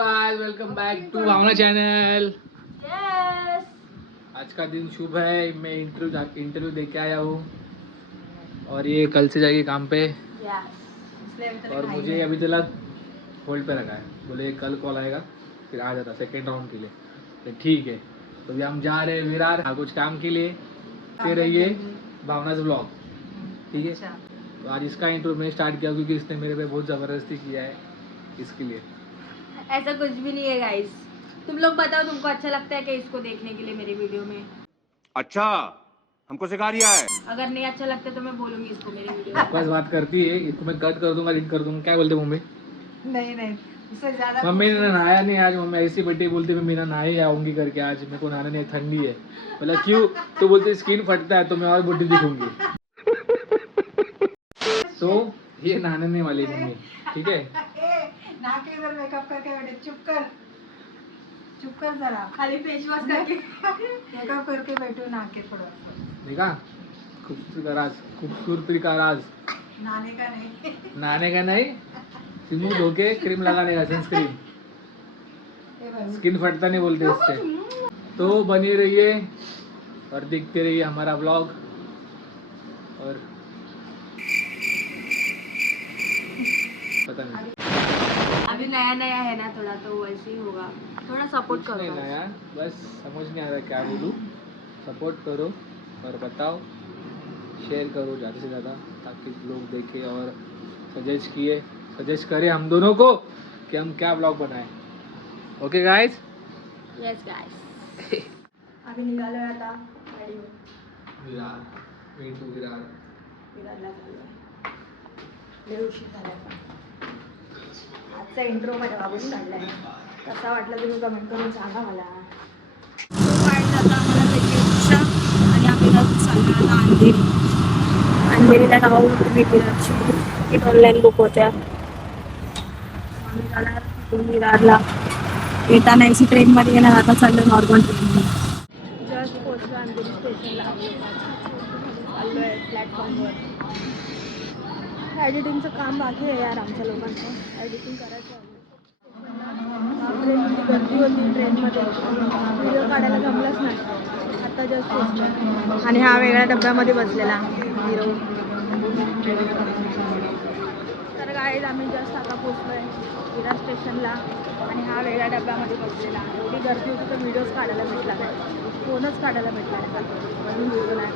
Guys, welcome back to Bhavna channel. Yes. आज का दिन शुभ है। मैं इंटरव्यू दे के आया हूँ और ये कल से जाएगी काम पे। और मुझे अभी तक होल्ड पे रखा है। बोले कल कॉल आएगा फिर आ जाता सेकेंड राउंड के लिए। तो ठीक है, तो अभी हम जा रहे हैं विरार कुछ काम के लिए। ते रहिए भावना से ब्लॉग, ठीक है। तो आज इसका इंटरव्यू मैंने स्टार्ट किया क्योंकि इसने मेरे पे बहुत ज़बरदस्ती किया है, इसके लिए। ऐसा कुछ भी नहीं है गाइस। तुम लोग बताओ, तुमको अच्छा लगता है क्या इसको देखने के लिए मेरी वीडियो में? अच्छा, हमको सिखा रिया है। अगर नहीं अच्छा लगता तो मैं बोलूंगी इसको मेरी वीडियो में। बस बात करती है, इसको मैं कट कर दूंगा, एडिट कर दूंगा। क्या बोलते मम्मी? नहीं उससे ज्यादा मम्मी ने नहाया नहीं आज। मम्मी ऐसी बेटी बोलती मम्मी ना नहाई आऊंगी करके, आज मेरे को नहाना नहीं, ठंडी है। मतलब क्यों? तो बोलते स्किन फटता है तो मैं और बुढ़ी दिखूंगी। तो ये नहाने नहीं वाली मम्मी, ठीक है। नाके इधर मेकअप करके बैठे। चुप कर जरा। खाली फेस वॉश करके मेकअप करके बैठो नाके थोड़ा। देखा खूबसूरती का राज। नहाने का नहीं। नहाने का नहीं, मुंह धो के क्रीम लगाने का, सनस्क्रीन। स्किन फटता नहीं बोलते इससे। तो बनी रहिए और देखते रहिए हमारा ब्लॉग। और पता नहीं, अभी नया नया है ना थोड़ा, तो वैसे ही होगा। थोड़ा सपोर्ट कुछ नहीं करो। नया, बस समझ नहीं आ रहा क्या बोलूँ। सपोर्ट करो और बताओ, शेयर करो ज़्यादा से ज़्यादा ताकि लोग देखें और सजेस्ट करें हम दोनों को कि हम क्या ब्लॉग बनाएं। Okay guys. Yes guys. अभी निघालोय आता गाडीवर विरारला चाललोय. लय उशीर झालाय पण. आजचा इंट्रो माझ्या बाबूने काढलाय. कसा वाटला तुम्ही कमेंट करून सांगा मला. गाईज आता आम्हाला भेटली रिक्षा आणि आम्ही चाललो आता अंधेरी. अंधेरीला जाऊ विरारची तिकीट ऑनलाईन बुक होत्या. आम्ही जाणार तिथून विरारला. येताना एसी ट्रेनमध्ये येणार, आता चाललो नॉर्मल ट्रेनमध्ये. जस्ट पोहोचलो अंधेरी स्टेशनला. चाललो आहे प्लॅटफॉर्मवर. एडिटिंगचं काम बाकी आहे यार आमच्या लोकांचं. एडिटिंग करायचं आहे. बापरे किती गर्दी होती ट्रेनमध्ये. व्हिडिओ काढायला जमलंच नाही. आता जस्ट पोहोचलो आणि हा वेगळ्या डब्यामध्ये बसलेला हिरो. तर गाईज आम्ही जस्ट आता पोहोचलो आहे विरार स्टेशनला आणि हा वेगळ्या डब्यामध्ये बसलेला. एवढी गर्दी होती तर व्हिडिओज काढायला भेटला नाही. फोनच काढायला भेटला नाही. म्हणून व्हिडिओ नाही.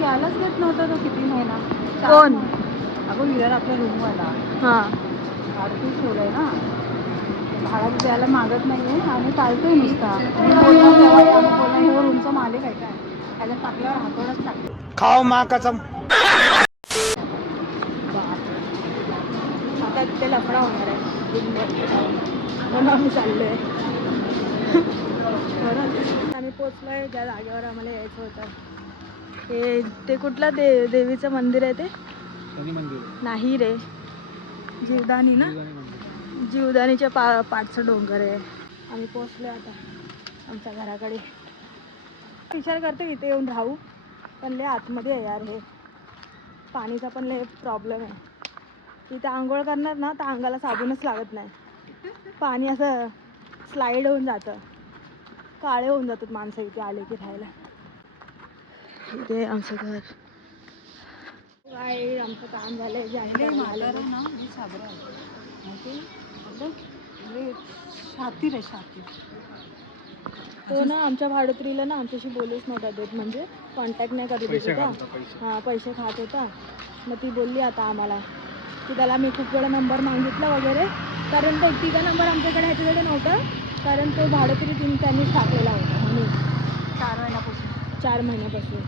यायलाच देत नव्हता तो किती महिना. कोण? अगं विरार आपल्या रूमवाला हां आरती ठेवलंय ना, भाडं द्यायला मागत नाहीये आणि चालतोय नुसता. मी बोललो तेव्हा आम्ही बोललो हे रूमचा मालिक आहे काय, त्याला टाकल्यावर हातोडच टाकतो. खाओ माँ कसम. आता तिथे लफडा होणार आहे. म्हणून आम्ही चाललो आहे. आम्ही पोचलो आहे ज्या जागेवर आम्हाला यायचं होतं. ते कुठलं देवीचं मंदिर आहे ते? नाही रे, जीवदानी ना. जीवदानीच्या पाठचं डोंगर आहे. आम्ही पोचलो आता आमच्या घराकडे. विचार करते इथे येऊन राहू, पण लय आतमध्ये आहे यार. हे पाणीचा पण लय प्रॉब्लेम आहे. इथे आंघोळ करणार ना तर अंगाला साबणच लागत नाही. पाणी असं स्लाईड होऊन जातं. काळे होऊन जातात माणसं इथे आले की राहायला. इथे आमचं घर. काय आमचं काम झालंय. ना मी साबरा माहिती म्हणजे शातीर आहे शातीर. तो ना आमच्या भाडोत्रीला ना आमच्याशी बोलूच नव्हता देत. म्हणजे कॉन्टॅक्ट नाही करू देत होता. हां पैसे खात होता. मग ती बोलली आता आम्हाला की त्याला मी खूप वेळा नंबर मागितला वगैरे. कारण तो तिचा नंबर आमच्याकडे ह्याच्याकडे नव्हता. कारण तो भाडोत्री त्यांनीच टाकलेला होता म्हणून. 4 महिन्यापासून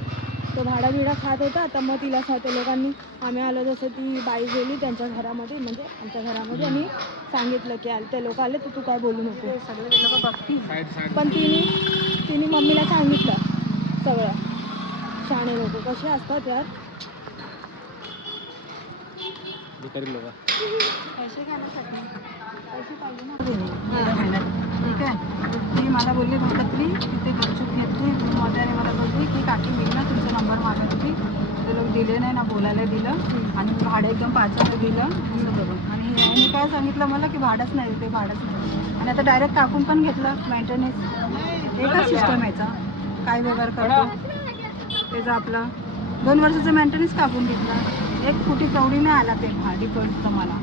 तो भाडा बिडा खात होता. तर मग तिला त्या लोकांनी, आम्ही आलो जसं ती बाई गेली त्यांच्या घरामध्ये, म्हणजे आमच्या घरामध्ये, आणि सांगितलं की ते लोक आले तर तू काय बोलू नको. सगळे ते लोक बघतील. पण तिने मम्मीला सांगितलं सगळं. शाणे लोक कसे असतात यार. पैसे घालण्यासाठी पैसे पाहिजे ना. ठीक आहे. ती मला बोलली भाडतली तिथे गपचूप घेतली मध्ये आणि मला बोलली की काकी मी ना तुमचा नंबर मागत होती. ते लोक दिले नाही ना, बोलायला दिलं आणि भाडं एकदम 5,000 दिलं असं करून. आणि आणि मी काय सांगितलं मला की भाडंच नाही देते, भाडंच नाही. आणि आता डायरेक्ट कापून पण घेतलं मेंटेनन्स. एकच सिस्टम याचा, काय व्यवहार करतो त्याचा आपला 2 वर्षाचा मेंटेनन्स कापून घेतला. 1 कोटी कवडी नाही आला ते डिपॉझिटचा मला.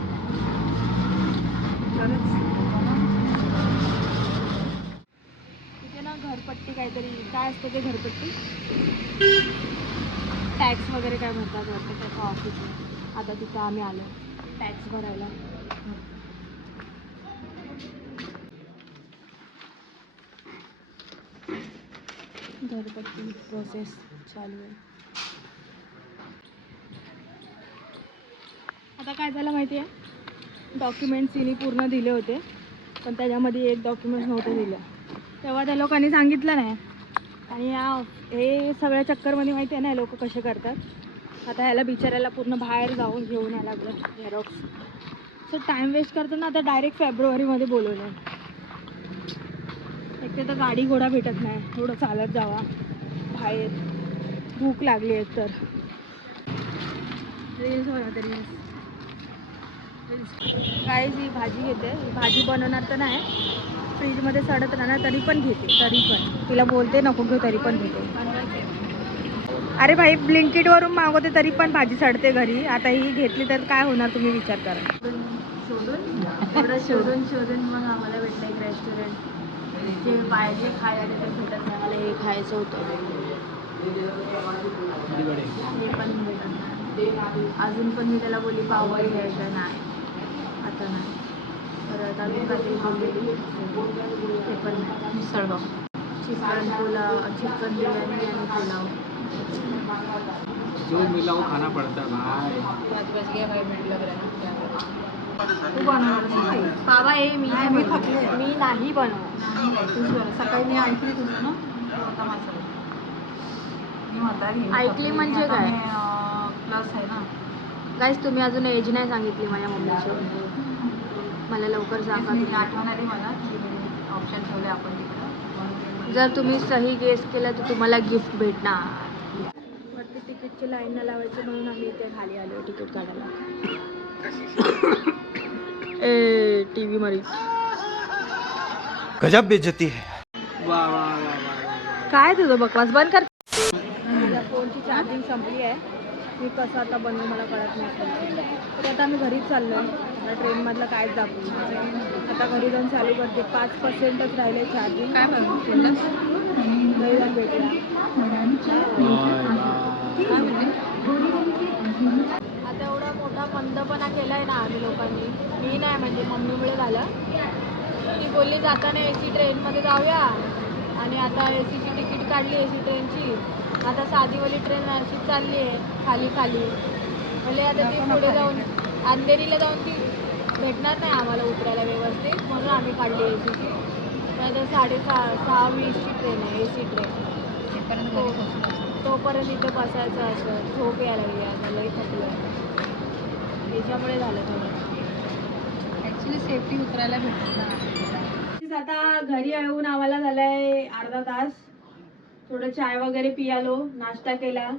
तिथे ना घरपट्टी काहीतरी काय असतं ते घरपट्टी टॅक्स वगैरे काय म्हणतात वाटतं त्याचं ऑफिस आहे. आता तिथं आम्ही आलो टॅक्स भरायला. घरपट्टी प्रोसेस चालू आहे. आता काय झालं माहिती आहे, डॉक्युमेंट्स तिने पूर्ण दिले होते पण त्याच्यामध्ये एक डॉक्युमेंट नव्हतं दिलं. तेव्हा त्या लोकांनी सांगितलं नाही. आणि हे सगळ्या चक्करमध्ये माहिती आहे ना लोक कसे करतात. आता ह्याला बिचारायला पूर्ण बाहेर जाऊन घेऊन यायला लागलं झेरॉक्स. सो टाईम वेस्ट करताना आता डायरेक्ट फेब्रुवारीमध्ये बोलवलं. एक तर गाडी घोडा भेटत नाही, थोडं चालत जावा बाहेर. भूक लागली आहे तर रील्स बनवते रील्स. काय ही भाजी घेते, भाजी बनवणार तर नाही, फ्रीजमध्ये सडत राहणार तरी पण घेते. तरी पण तिला बोलते नको घेऊ तरी पण घेते. अरे भाई ब्लिंकिटवरून मागवते तरी पण भाजी सडते घरी. आता ही घेतली तर काय होणार तुम्ही विचार करा. शोधून मग आम्हाला भेटलं एक रेस्टॉरंट. जे पाहिजे खायला ते भेटत नाही. मला हे खायचं होतं हे पण भेटत नाही. अजून पण मी त्याला बोलली पावभाजी घ्यायचं नाही, आता नाही. परत अजून काहीतरी बोललेली ते पण नाही. मिसळ चिकन बिर्याणी आणि पुलाव. जो मिला वो खाना पड़ता है भाई. तू बनवणार बाबा हे मी मी थकले. मी नाही बनवत. सकाळी मी ऐकली तुझं ना होता मसाला. मी म्हातारी ऐकली म्हणजे काय? प्लस आहे ना गाईस. तुम्ही अजून एज नाही सांगितली माझ्या मम्मीची. मला लवकर सांगा. मी आठवण आली मला की ऑप्शन ठेवले आपण तिकडं. जर तुम्ही सही गेस केलं तर तुम्हाला गिफ्ट भेटणार. वरती तिकीटची लाईन न लावायची म्हणून आम्ही इथे खाली आलो तिकीट काढायला. ए टी व्ही मध्ये गजब बेइज्जती है. वाह वाह वाह वाह. काय तुझं बकवास बंद कर. माझ्या फोनची चार्जिंग संपली आहे. मी कसं आता बनवू मला कळत नाही. तर आता आम्ही घरीच चाललो आहे. मला ट्रेनमधलं कायच दाखवू. आता घरी जाऊन चालू करते. 5%च राहिले चार्जिंग. काय म्हणून घरी जाऊन भेटूया. आता एवढा मोठा मंदपणा केला आहे ना आम्ही लोकांनी. मी नाही म्हणजे मम्मीमुळे झालं. ती बोलली जाताना AC ट्रेनमध्ये जाऊया आणि आता ACची तिकीट काढली AC ट्रेनची. आता साधीवाली ट्रेन अशीच चालली आहे खाली खाली. म्हणजे आता ती पुढे जाऊन अंधेरीला जाऊन ती भेटणार नाही आम्हाला उतरायला व्यवस्थित, म्हणून आम्ही काढली ACची. तर 6:20ची ट्रेन आहे AC ट्रेन. तोपर्यंत इथे बसायचं असं झोप यायला लागली. आता लई थकलं त्याच्यामुळे झालं थोडं. ॲक्च्युली सेफ्टी उतरायला भेटत ना. आता घरी येऊन आम्हाला झालंय अर्धा तास. थोडं चाय वगैरे पियालो, नाश्ता केला.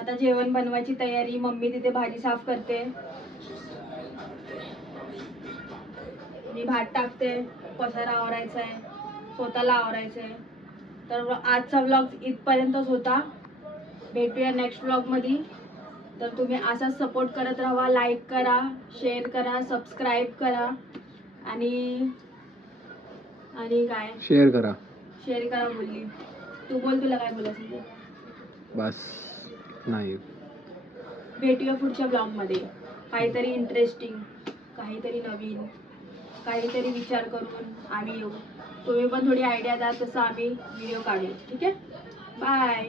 आता जेवण बनवायची तयारी. मम्मी तिथे भाजी साफ करते, मी भात टाकते. पसारा आवरायचा आहे, स्वतःला आवरायचं आहे. तर आजचा व्लॉग इथपर्यंतच होता. भेटूया नेक्स्ट व्लॉगमध्ये. तर तुम्ही असाच सपोर्ट करत राहा. लाईक करा, शेअर करा, सबस्क्राईब करा आणि काय शेअर करा. शेअर करा बोलली. तू बोल, तुला काय बोलायचं? बस नाही. भेटूया पुढच्या ब्लॉगमध्ये. काहीतरी इंटरेस्टिंग, काहीतरी नवीन, काहीतरी विचार करून आम्ही येऊ. तुम्ही पण थोडी आयडिया द्या, तसं आम्ही व्हिडिओ काढू. ठीक आहे, बाय.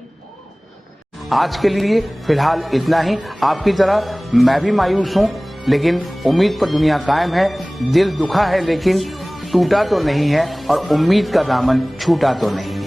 आज के लिए फिलहाल इतना ही. आपकी तरह मैं भी मायूस हूँ, लेकिन उम्मीद पर दुनिया कायम है. दिल दुखा है लेकिन टूटा तो नहीं है, और उम्मीद का दामन छूटा तो नहीं है.